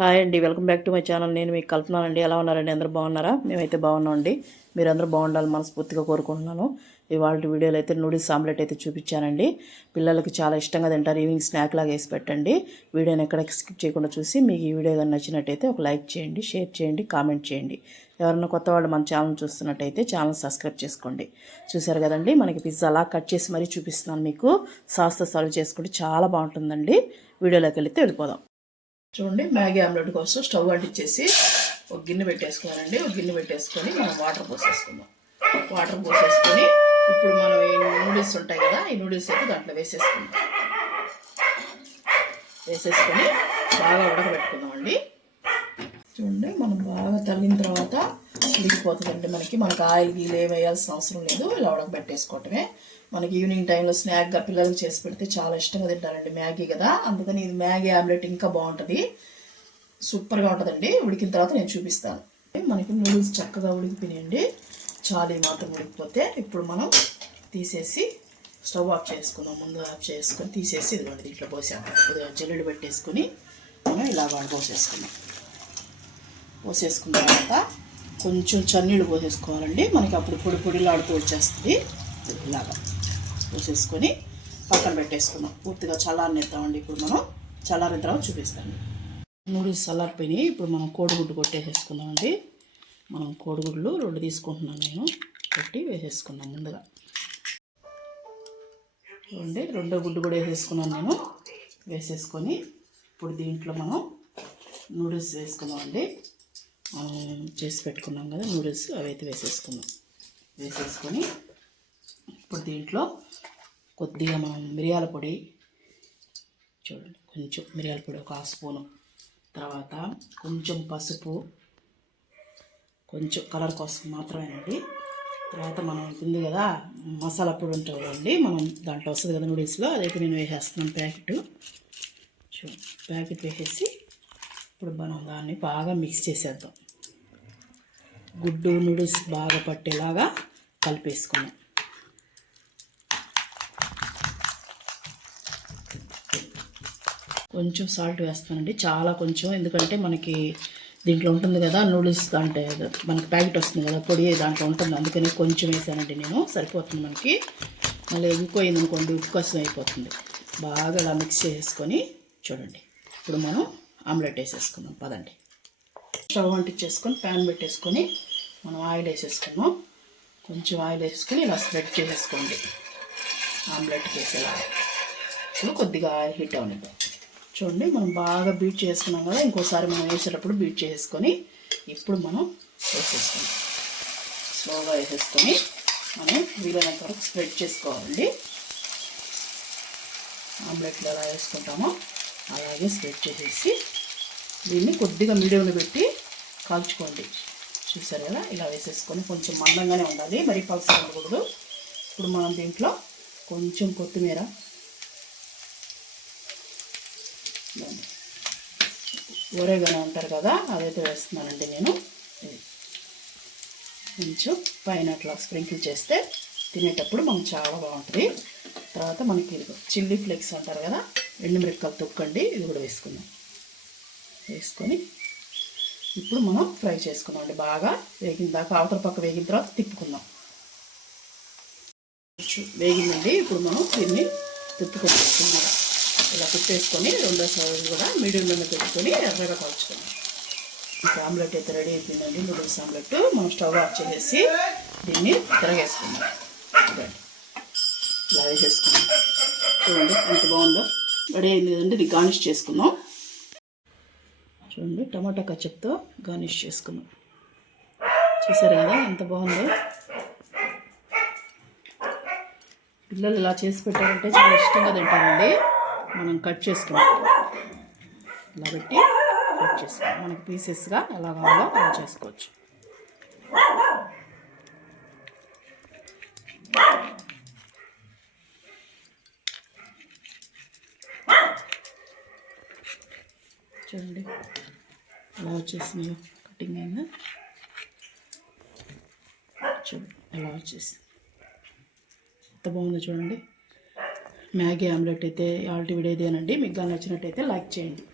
Hi అండి welcome back to my channel. నేను మీకు కల్పనానండి ఎలా ఉన్నారండి? అందరూ బాగున్నారా? మేమైతే బాగున్నామండి. మీరందరూ బాగుండాలని మనస్ఫూర్తిగా కోరుకుంటున్నాను. ఇవాళ వీడియోలో అయితే నూడిల్స్ ఆమ్లెట్ అయితే చూపించానండి. పిల్లలకి చాలా ఇష్టంగా తింటారు. ఈవినింగ్ స్నాక్ లాగా వేసి పెట్టండి. వీడియోని ఎక్కడ స్కిప్ చేయకుండా చూసి మీకు ఈ వీడియో కానీ నచ్చినట్టయితే ఒక లైక్ చేయండి షేర్ చేయండి కామెంట్ చేయండి. ఎవరైనా కొత్త వాళ్ళు మన ఛానల్ చూస్తున్నట్టయితే ఛానల్ సబ్స్క్రైబ్ చేసుకోండి. చూసారు కదండి? మనకి పిజ్జా అలా కట్ చేసి మరీ చూపిస్తున్నాను మీకు. సాస్తో సర్వ్ చేసుకుంటే చాలా బాగుంటుందండి. వీడియోలోకి వెళితే వెళ్ళిపోదాం. చూడండి మ్యాగీ ఆమ్లెట్ కోసం స్టవ్ అంటించేసి ఒక గిన్నె పెట్టేసుకోవాలండి ఒక గిన్నె పెట్టేసుకొని మనం వాటర్ పోసేసుకుందాం. వాటర్ పోసేసుకొని ఇప్పుడు మనం ఈ నూడిల్స్ ఉంటాయి కదా ఈ నూడిల్స్ అయితే దాంట్లో వేసేసుకుందాం. వేసేసుకొని బాగా ఉడకబెట్టుకుందామండి. చూడండి మనం బాగా తల్లిన తర్వాత ఉడికిపోతుందండి మనకి. మనకి ఆయిల్ గీలు ఏం వేయాల్సిన అవసరం లేదు. ఇలా ఉడకబెట్టేసుకోవటమే. మనకి ఈవినింగ్ టైంలో స్నాక్గా పిల్లలకి చేసి పెడితే చాలా ఇష్టంగా తింటారండి మ్యాగీ కదా. అందుకని ఇది మ్యాగీ ఆమ్లెట్ ఇంకా బాగుంటుంది. సూపర్గా ఉంటుందండి. ఉడికిన తర్వాత నేను చూపిస్తాను. మనకి నూడిల్స్ చక్కగా ఉడికిపోయినాయండి. చాలీ మాత్రం ఉడికిపోతే ఇప్పుడు మనం తీసేసి స్టవ్ ఆఫ్ చేసుకుందాం. ముందు ఆఫ్ చేసుకొని తీసేసి ఇదిగోండి దీంట్లో పోసాము కొద్దిగా జల్లెడ పెట్టేసుకుని మనం ఇలా వాడు పోసేసుకున్నాం పోసేసుకున్న తర్వాత కొంచెం చన్నీళ్ళు పోసేసుకోవాలండి. మనకి అప్పుడు పొడి పొడిలాడుతూ వచ్చేస్తుంది. ఇలాగా పోసేసుకొని పక్కన పెట్టేసుకున్నాం పూర్తిగా చల్లారనిద్దామండి ఇప్పుడు మనం. చల్లారిన తర్వాత చూపిస్తాను. నూడిల్స్ చల్లారిపోయినాయి. ఇప్పుడు మనం కోడిగుడ్డు కొట్టేసేసుకుందామండి. మనం కోడిగుడ్లు రెండు తీసుకుంటున్నాను నేను. పెట్టి వేసేసుకున్నాను ముందుగా. చూడండి రెండో గుడ్డు కూడా వేసేసుకున్నాను నేను. వేసేసుకొని ఇప్పుడు దీంట్లో మనం నూడిల్స్ వేసుకుందామండి. చేసి పెట్టుకున్నాం కదా నూడిల్స్ అవి అయితే వేసేసుకొని ఇప్పుడు దీంట్లో కొద్దిగా మనం మిరియాల పొడి చూడండి కొంచెం మిరియాల పొడి ఒక హాఫ్ స్పూను. తర్వాత కొంచెం పసుపు కొంచెం కలర్ కోసం మాత్రమేనండి. తర్వాత మనం ఉంది కదా మసాలా పొడి ఉంటుంది మనం దాంట్లో వస్తుంది కదా నూడిల్స్లో అదైతే నేను వేసేస్తున్నాను ప్యాకెట్. చూ ప్యాకెట్ వేసేసి ఇప్పుడు మనం దాన్ని బాగా మిక్స్ చేసేద్దాం. గుడ్డు నూడిల్స్ బాగా పట్టేలాగా కలిపేసుకున్నాం. కొంచెం సాల్ట్ వేస్తానండి. చాలా కొంచెం ఎందుకంటే మనకి దీంట్లో ఉంటుంది కదా నూడిల్స్ అంటే మనకి ప్యాకెట్ వస్తుంది కదా పొడి దాంట్లో ఉంటుంది. అందుకని కొంచెం వేసానండి నేను. సరిపోతుంది మనకి. మళ్ళీ ఎగిపోయింది అనుకోండి ఉప్పు కష్టం అయిపోతుంది బాగా ఇలా మిక్స్ చేసుకొని చూడండి. ఇప్పుడు మనం ఆమ్లెట్ వేసేసుకుందాం. పదండి. స్టవ్ అంటించేసుకొని ప్యాన్ పెట్టేసుకొని మనం ఆయిల్ వేసేసుకున్నాం కొంచెం ఆయిల్ వేసుకొని ఇలా స్ప్రెడ్ చేసేసుకోండి. ఆమ్లెట్ వేసేలా. ఇప్పుడు కొద్దిగా ఆయిల్ హీట్ అవనిద్దాం చూడండి మనం బాగా బీట్ చేసుకున్నాం కదా ఇంకోసారి మనం వేసేటప్పుడు బీట్ చేసుకొని ఇప్పుడు మనం వేసేసుకుందాం. స్లోగా వేసేసుకొని మనం వీలైనంత వరకు స్ప్రెడ్ చేసుకోవాలండి. ఆమ్లెట్లు ఎలా వేసుకుంటామో అలాగే స్ప్రెడ్ చేసేసి దీన్ని కొద్దిగా మీడియంలో పెట్టి కాల్చుకోండి. చూసారు కదా? ఇలా వేసేసుకొని కొంచెం మందంగానే ఉండాలి. మరీ పలుసు ఉండకూడదు ఇప్పుడు మనం దీంట్లో కొంచెం కొత్తిమీర. ఊరేగానే అంటారు కదా? అదైతే వేస్తున్నానండి నేను. కొంచెం పైన అట్లా స్ప్రింకిల్ చేస్తే తినేటప్పుడు మనకు చాలా బాగుంటుంది. తర్వాత మనకి చిల్లీ ఫ్లేక్స్ అంటారు కదా? ఎండుమిరకాయలు తొక్కండి. ఇది కూడా వేసుకుందాం. వేసుకొని ఇప్పుడు మనం ఫ్రై చేసుకుందాం అండి. బాగా వేగిన దాకా అవతల పక్క వేగిన తర్వాత తిప్పుకుందాం. వేగిందండి. ఇప్పుడు మనం దీన్ని తిప్పుకొచ్చుకున్నాం ఇలా తిప్పేసుకొని రెండో సైడ్ కూడా మీడియంలోనే పెట్టుకొని ఎర్రగా కాల్చుకుందాం ఇంకా ఆమ్లెట్ అయితే రెడీ అయిపోయిందండి. నూడిల్స్ ఆమ్లెట్ మనం స్టవ్ ఆఫ్ చేసేసి దీన్ని తిరగేసుకుందాం. ఇలా వేసేసుకుందాం. చూడండి ఎంత బాగుందో. రెడీ అయింది కదండి. ఇది గార్నిష్ చేసుకుందాం. చూడండి టమాటా కచ్చప్తో గార్నిష్ చేసుకున్నాం చూసారు కదా ఎంత బాగుందో. పిల్లలు ఇలా చేసి పెట్టారంటే చాలా ఇష్టంగా తింటారండి. మనం కట్ చేసుకున్నాం ఇలా పెట్టి కట్ చేసుకున్నాం మనకి పీసెస్గా ఎలా కావాలో అలా చేసుకోవచ్చు. చూడండి. ఎలా వచ్చేసిందో కటింగ్ అయినా. చూడండి ఎలా వచ్చేసింది. ఎంత బాగుందో చూడండి. మ్యాగీ ఆమ్లెట్ అయితే ఆల్టీ విడేదేనండి మీకు కానీ నచ్చినట్టయితే లైక్ చేయండి.